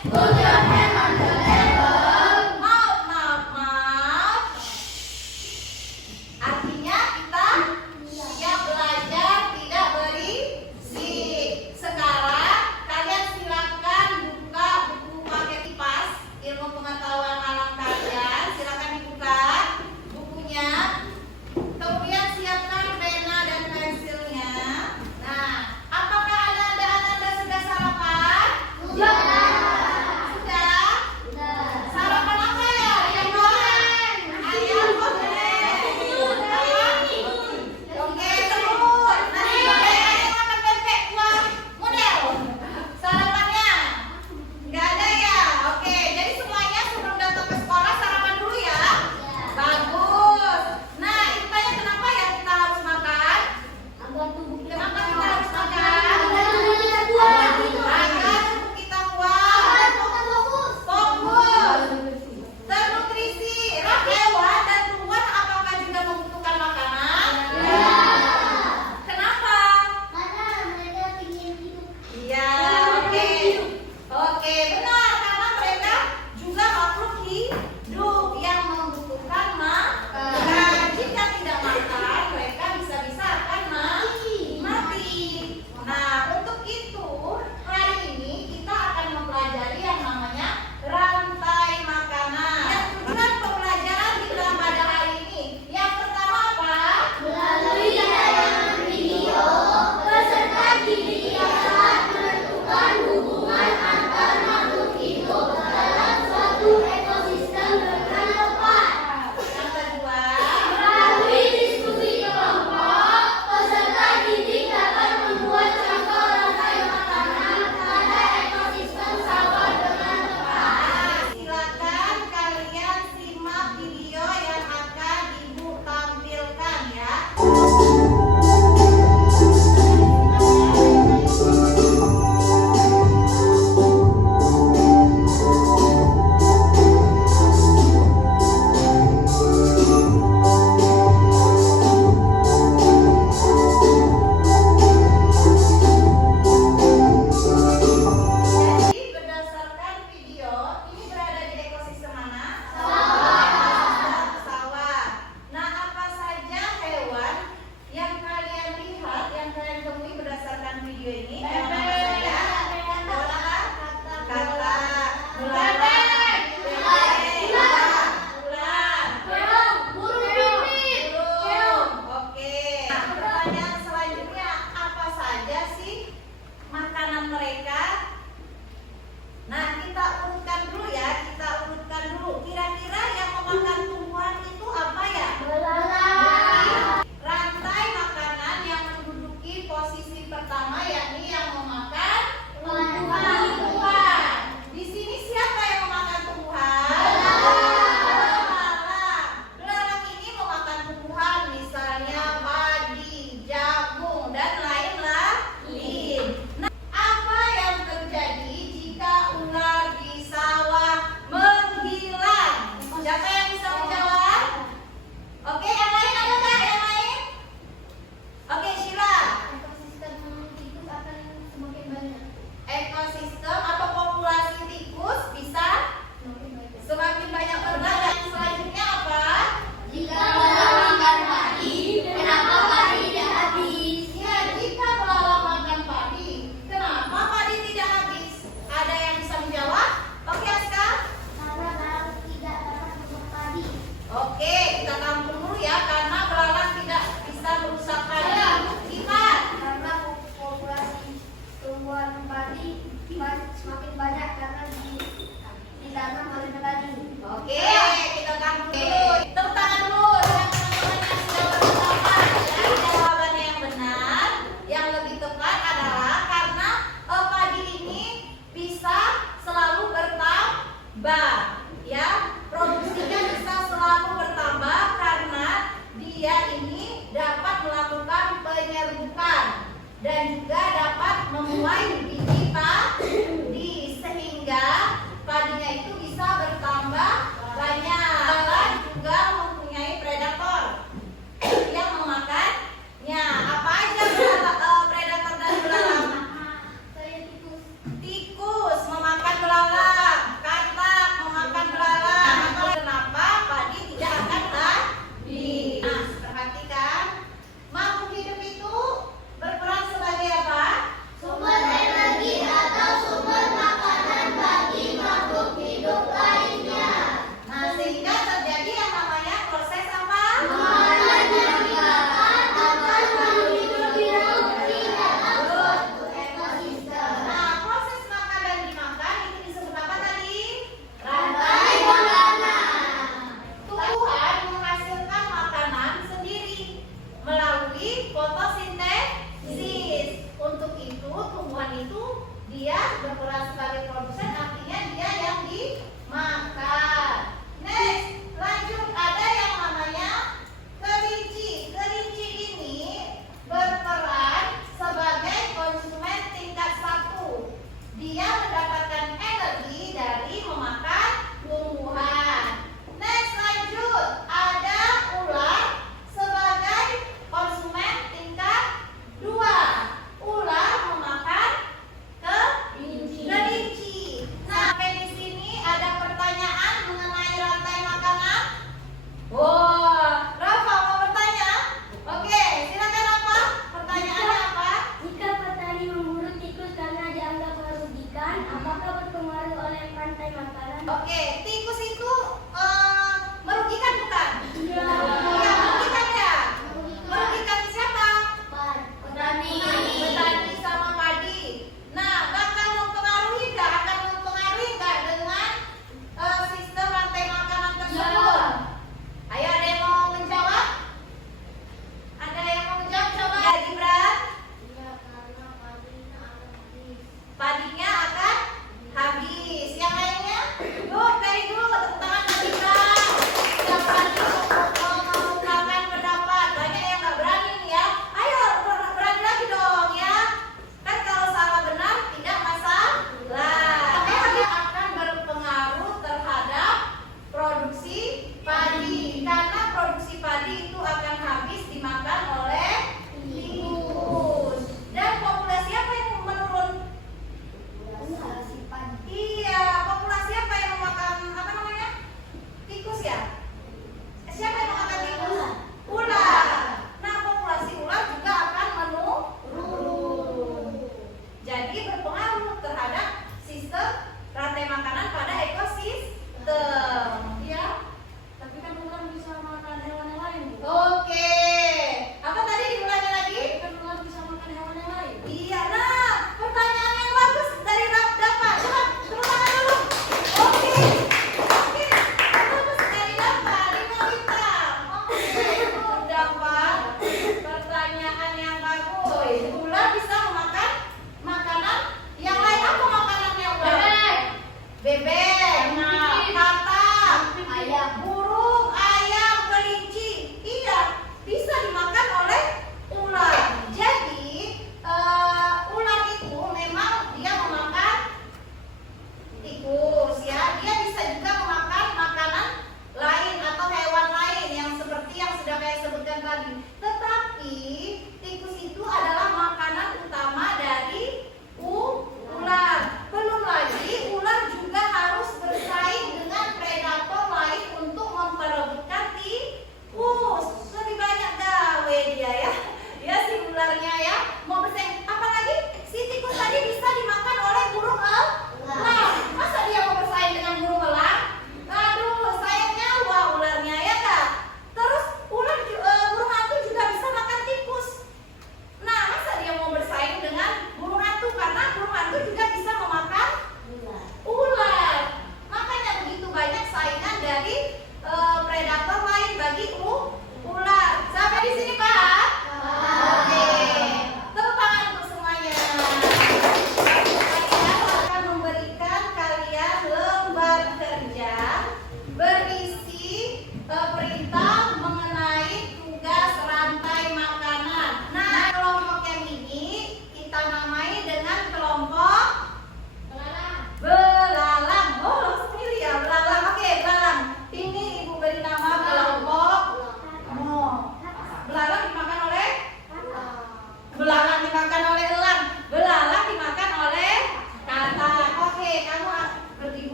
Put your hand on the level. Maaf, maaf, maaf. Artinya kita siap belajar, tidak berisik. Sekarang kalian silakan buka buku pakai kipas ilmu pengetahuan alam kalian. Silakan dibuka bukunya. Kemudian siapkan pena dan pensilnya. Nah, apakah Anda sudah sarapan? Sudah. Sudah? Sarapan apa ya? Yang goreng. Ayam goreng. Oke, telur. Nasi goreng. Makan pempek kuah model. Sarapannya? Nggak ada ya? Oke, jadi semuanya sebelum datang ke sekolah sarapan dulu ya. Bagus. Nah, ditanya kenapa ya kita harus makan? Agar tubuh kita Kenapa kita harus makan? Agar tubuh kita kuat. Agar tubuh kita kuat, Agar kita fokus. fokus, ternutrisi. Hewan dan tumbuhan apakah juga membutuhkan makanan? Kenapa? Karena mereka ingin hidup. Iya, oke. Oke, benar karena mereka juga makhluk hidup yang membutuhkan makan. Jika tidak makan, mereka bisa-bisa akan mati. Nah, untuk itu hari ini kita akan mempelajari yang namanya rantai makanan. Yang tujuan pembelajaran kita pada hari ini, yang pertama apa? Melalui tayangan video, peserta didik dapat menentukan hubungan antar makhluk hidup dalam suatu ekosistem dengan tepat. Yang kedua, Melalui diskusi kelompok, peserta didik dapat membuat contoh rantai makanan pada ekosistem sawah dengan tepat. silakan kalian simak video yang akan Ibu tampilkan ya. Jadi berdasarkan video, ini berada di ekosistem mana? Sawah. Nah, apa saja hewan yang kalian lihat, yang kalian temui berdasarkan video ini? Hewan apa saja? Ular, katak, ular, burung. Oke. Nah, pertanyaan selanjutnya, apa saja sih makanan mereka? Nah, kita urutkan dulu ya, Kira-kira yang memakan tumbuhan itu apa ya? Rantai makanan yang menduduki posisi pertama yakni yang memakan tumbuhan. Di sini siapa yang memakan tumbuhan? Belalang. Belalang ini memakan tumbuhan, misalnya padi, jagung, dan lain-lain. Nah, apa yang terjadi jika ular di sawah menghilang? Siapa yang bisa menjawab? Oke, yang lain ada nggak? Yang lain? Oke, Sheila. Ekosistem tikus akan semakin banyak. Ekosistem atau populasi tikus bisa semakin banyak berkembang. Yang selanjutnya apa? Jika belalang makan padi, kenapa padi tidak habis? Ya, jika belalang makan padi, kenapa padi tidak habis? Ada yang bisa menjawab? Oke, Aska. Karena belalang tidak dapat merusak padi. Oke, kita tampung dulu ya, karena belalang tidak bisa merusak padi. Iman. Karena populasi tumbuhan padi semakin banyak karena ditanam oleh petani. Oke, kita tampung dulu. Tepuk tangan dulu dengan teman-teman yang sudah berpendapat. Ya, jawabannya yang benar, yang lebih tepat adalah karena padi ini bisa selalu bertambah. Ya, produksinya bisa selalu bertambah karena dia ini dapat melakukan penyerbukan dan juga dapat memuai biji padi sehingga padinya itu bisa bertambah banyak. Dan juga mempunyai predator yang memakannya. Apa aja predator dan belalang? Saya tikus. Tikus memakan belalang.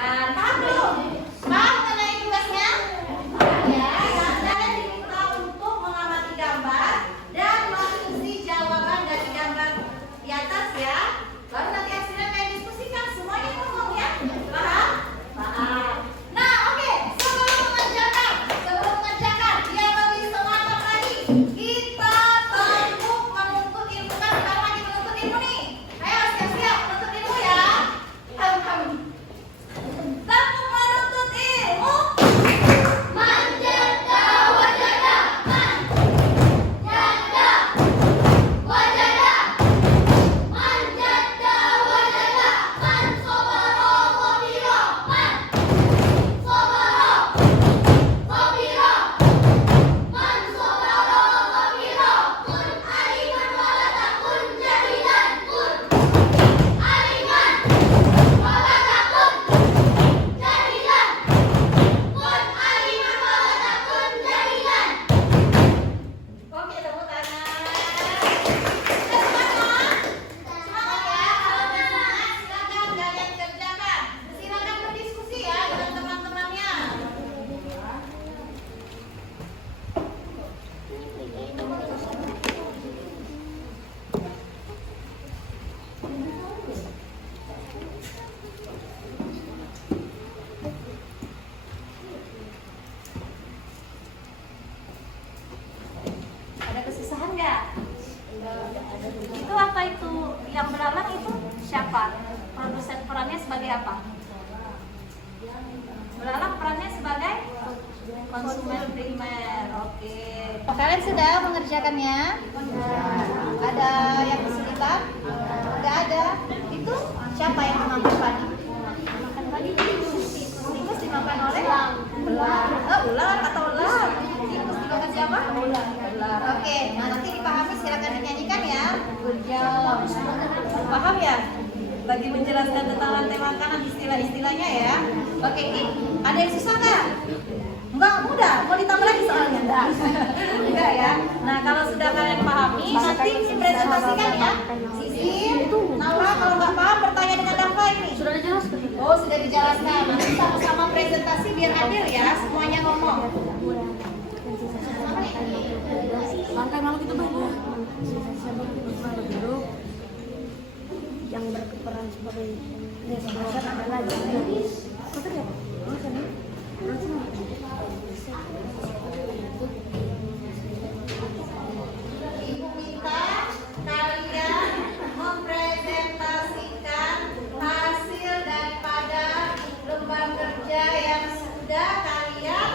Nah, paham belum? Paham mengenai tugasnya? Ya, kalian diminta untuk mengamati gambar dan mengisi jawaban dari gambar di atas ya. Lalu nanti hasilnya kalian diskusikan. Semuanya ngomong ya. Paham? Paham. Nah, oke. Sebelum mengerjakan, dia bagi semangat lagi. Kita sanggup menuntut ilmu kan? Sebentar lagi menuntut ilmu nih. Ayo siap-siap menuntut ilmu ya. Sanggup menuntut ilmu. Manjada wajada, manjada wajada, manjada wajada, man sobaro kopiro, man sobaro kopiro, man sobaro kopiro, kun aliman walata kun jahilan, kun aliman walata kun jahilan. Kun aliman walata kun jahilan. Oke, tepuk tangan. Sudah semangat? Semangat ya. Kalau udah semangat, silakan kalian kerjakan. Silakan berdiskusi ya dengan teman-temannya. Ada kesusahan nggak? Itu apa itu? Yang belalang itu siapa? Produsen perannya sebagai apa? Belalang perannya sebagai konsumen primer. Oke. Kalian sudah mengerjakannya? Ada yang kesulitan? Nggak ada. Itu siapa yang memakan padi? Makan padi tikus dimakan oleh ular. Ular atau ular? Tikus dimakan siapa? Ular. Oke, nah nanti dipahami silakan dinyanyikan ya. Good job. Paham ya? Bagi menjelaskan tentang rantai makanan istilah-istilahnya ya. Oke, ini ada yang susah nggak? Enggak, mudah. Mau ditambah lagi soalnya? Enggak. Enggak ya. Nah, kalau sudah kalian pahami, nanti presentasikan ya. Sisi, Naura kalau nggak paham bertanya dengan Dava ini. Sudah dijelaskan. Oh, sudah dijelaskan. Nanti sama-sama presentasi biar adil ya. Semuanya ngomong. Lantai malu itu banyak. Grup yang berperan sebagai dasar adalah jenis. Ibu minta kalian mempresentasikan hasil daripada lembar kerja yang sudah kalian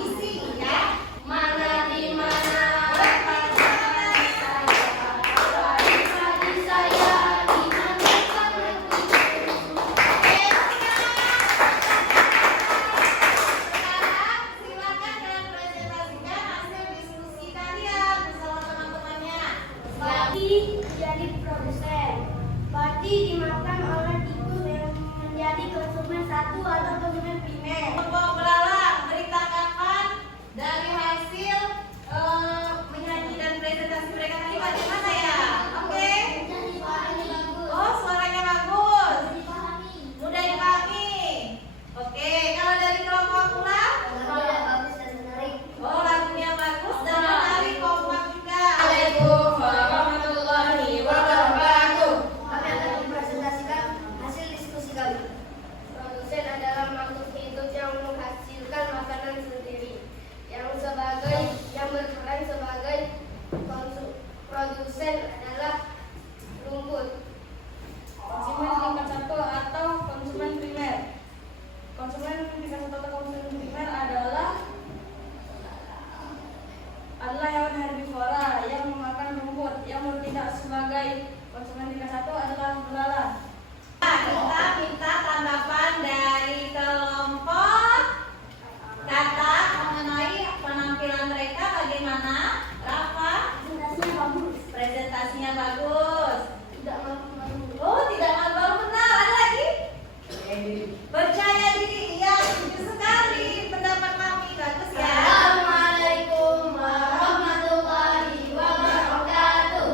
isi ya. Mana di mana? Di saya di mana? Sekarang silakan kalian presentasikan hasil diskusi kalian bersama teman-temannya. Padi menjadi produsen. Padi dimakan oleh tikus yang menjadi konsumen satu atau konsumen primer. Kelompok belalang beri tanggapan dari hasil menyanyi dan presentasi mereka tadi bagaimana ya? Oke? Oh, suaranya bagus. Mudah dipahami. Oke, kalau dari kelompok ulang? Oh, lagunya bagus dan menarik, kompak juga. Waalaikumsalam warahmatullahi wabarakatuh. Kami akan mempresentasikan hasil diskusi kami. Produsen adalah makhluk hidup yang menghasilkan makanan sendiri, yang berperan sebagai produsen adalah rumput. Konsumen tingkat satu atau konsumen primer. Konsumen tingkat satu atau konsumen primer adalah hewan herbivora yang memakan rumput. Yang bertindak sebagai konsumen tingkat satu adalah belalang. Nah, kita minta tanggapan dari kelompok kata mengenai penampilan mereka bagaimana? Rafa? Presentasinya bagus. Tidak malu-malu. Oh, tidak malu-malu, benar. Ada lagi? Percaya diri. Iya, setuju sekali. Pendapat kami bagus ya. Assalamualaikum warahmatullahi wabarakatuh.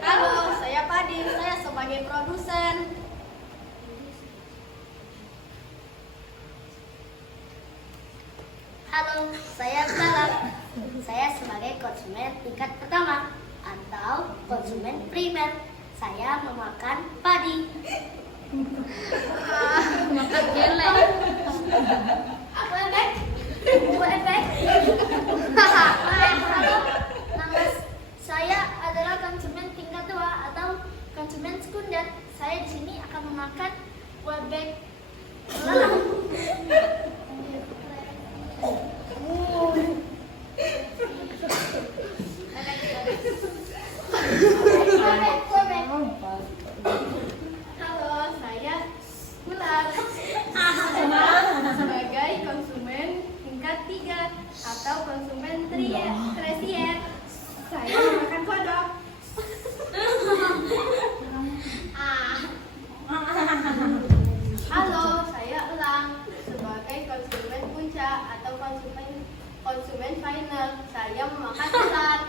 Halo, saya Padi. Halo, saya Salam. Saya sebagai konsumen tingkat pertama atau konsumen primer. Saya memakan padi. Makan jelek. Bebek. Bebek. Halo, nama saya adalah konsumen tingkat 2 atau konsumen sekunder. Saya di sini akan memakan bebek. Halo, saya Ular. Sebagai konsumen tingkat 3 atau konsumen tersier, saya makan kodok. Halo, saya Elang. Sebagai konsumen puncak atau konsumen final, saya memakan ular.